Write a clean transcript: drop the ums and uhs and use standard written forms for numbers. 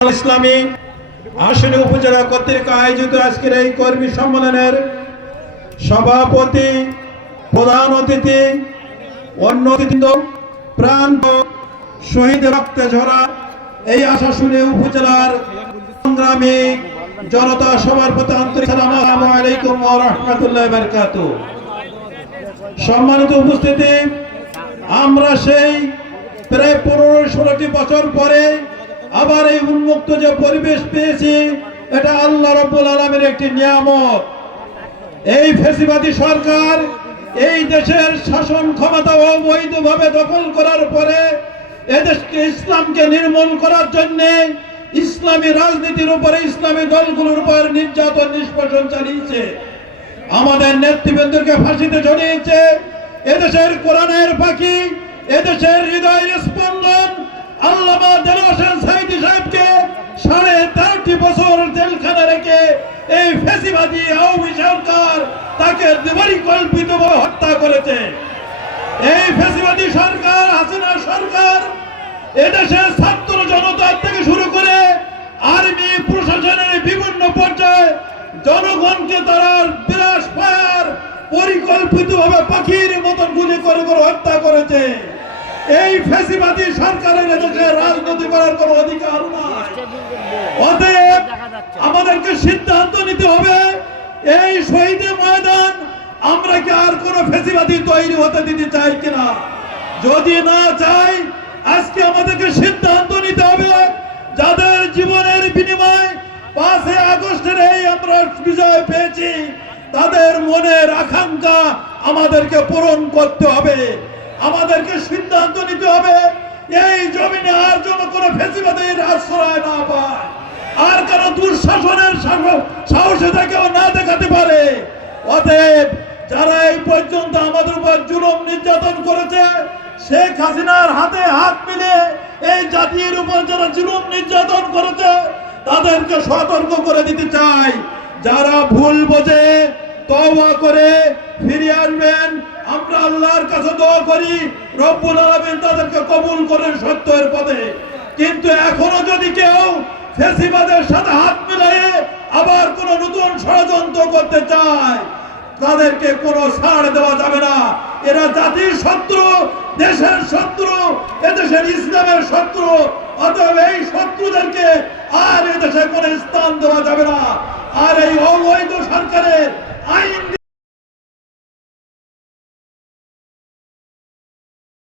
ইসলামী আশুনি উপজেলা কর্তৃক আয়োজিত আজকের এই কর্মী সম্মেলনের সভাপতি, প্রধান অতিথি, অন্য অতিথিবৃন্দ, প্রাণ শহীদ রক্তে ঝরা এই আশুনি উপজেলার সংগ্রামী জনতা সবার প্রতি আন্তরিক সালাম। আসসালামু আলাইকুম ওয়া রাহমাতুল্লাহি ওয়া বারাকাতুহু। সম্মানিত উপস্থিতি, আমরা সেই প্রায় 15-16টি বছর পরে আবার এই উন্মুক্ত যে পরিবেশ পেয়েছি, এটা আল্লাহ রাব্বুল আলামিনের একটি নিয়ামত। এই ফ্যাসিবাদী সরকার এই দেশের শাসন ক্ষমতা অবৈধভাবে দখল করার পরে এদেশকে ইসলামকে নির্মূল করার জন্য ইসলামী রাজনীতির উপরে, ইসলামী দলগুলোর উপর নির্যাতন নিষ্পেষণ চালিয়েছে। আমাদের নেতৃবৃন্দকে ফাঁসিতে ঝুলিয়েছে। এদেশের কোরআনের পাখি, এদেশের হৃদয়ের স্পন্দন আল্লামা দেলোয়ার হোসেন সাঈদী সাহেবকে 13.5 বছর জেলখানা রেখে এই ফ্যাসিবাদী আওয়ামী সরকার তাকে পরিকল্পিতভাবে হত্যা করেছে। এই ফ্যাসিবাদী সরকার, হাসিনা সরকার, এদেশের ছাত্র জনতা থেকে শুরু করে আর্মি প্রশাসনের বিভিন্ন পর্যায়ে জনগণকে তারা বিরাস ফায়ার পরিকল্পিতভাবে পাখির মতন গুলি করে করে হত্যা করেছে। এই ফ্যাসিবাদী সরকারের এদেশে রাজনীতি করার কোনো অধিকার নাই। অতএব আমাদেরকে সিদ্ধান্ত নিতে হবে, এই শহীদ ময়দান আমরা কি আর কোন ফ্যাসিবাদী তৈরি হতে দিতে চাই কিনা। যদি না চাই, আজকে আমাদেরকে সিদ্ধান্ত নিতে হবে, যাদের জীবনের বিনিময়ে 5 আগস্টের এই আমরা বিজয় পেয়েছি, তাদের মনের আকাঙ্ক্ষা আমাদেরকে পূরণ করতে হবে। আমাদেরকে সিদ্ধান্ত নিতে হবে, এই জমিনে আর যেন কোনো ফ্যাসিবাদের আশ্রয় না পায়, আর কারো দুঃশাসনের সাহসিকতা কেউ না দেখাতে পারে। অতএব যারা এই পর্যন্ত আমাদের উপর জুলুম নির্যাতন করেছে, শেখ হাসিনার হাতে হাত মিলে এই জাতির উপর যারা জুলুম নির্যাতন করেছে, তাদেরকে সতর্ক করে দিতে চাই, যারা ভুল বোঝে তওবা করে ফিরে আসবেন। আমরা আল্লাহর কাছে দোয়া করি, রব্বুল আলামিন তাদেরকে কবুল করেন সত্যের পথে। কিন্তু এখনো যদি কেউ ফ্যাসিবাদের সাথে হাত মিলিয়ে আবার কোন নতুন ষড়যন্ত্র করতে চায়, তাদেরকে কোনো ছাড় দেওয়া যাবে না। এরা জাতির শত্রু, দেশের শত্রু, এদেশের ইসলামের শত্রু। অতএব এই শত্রুদেরকে আর এদেশে কোনো স্থান দেওয়া যাবে না। আর এই অবৈধ সরকারের আইন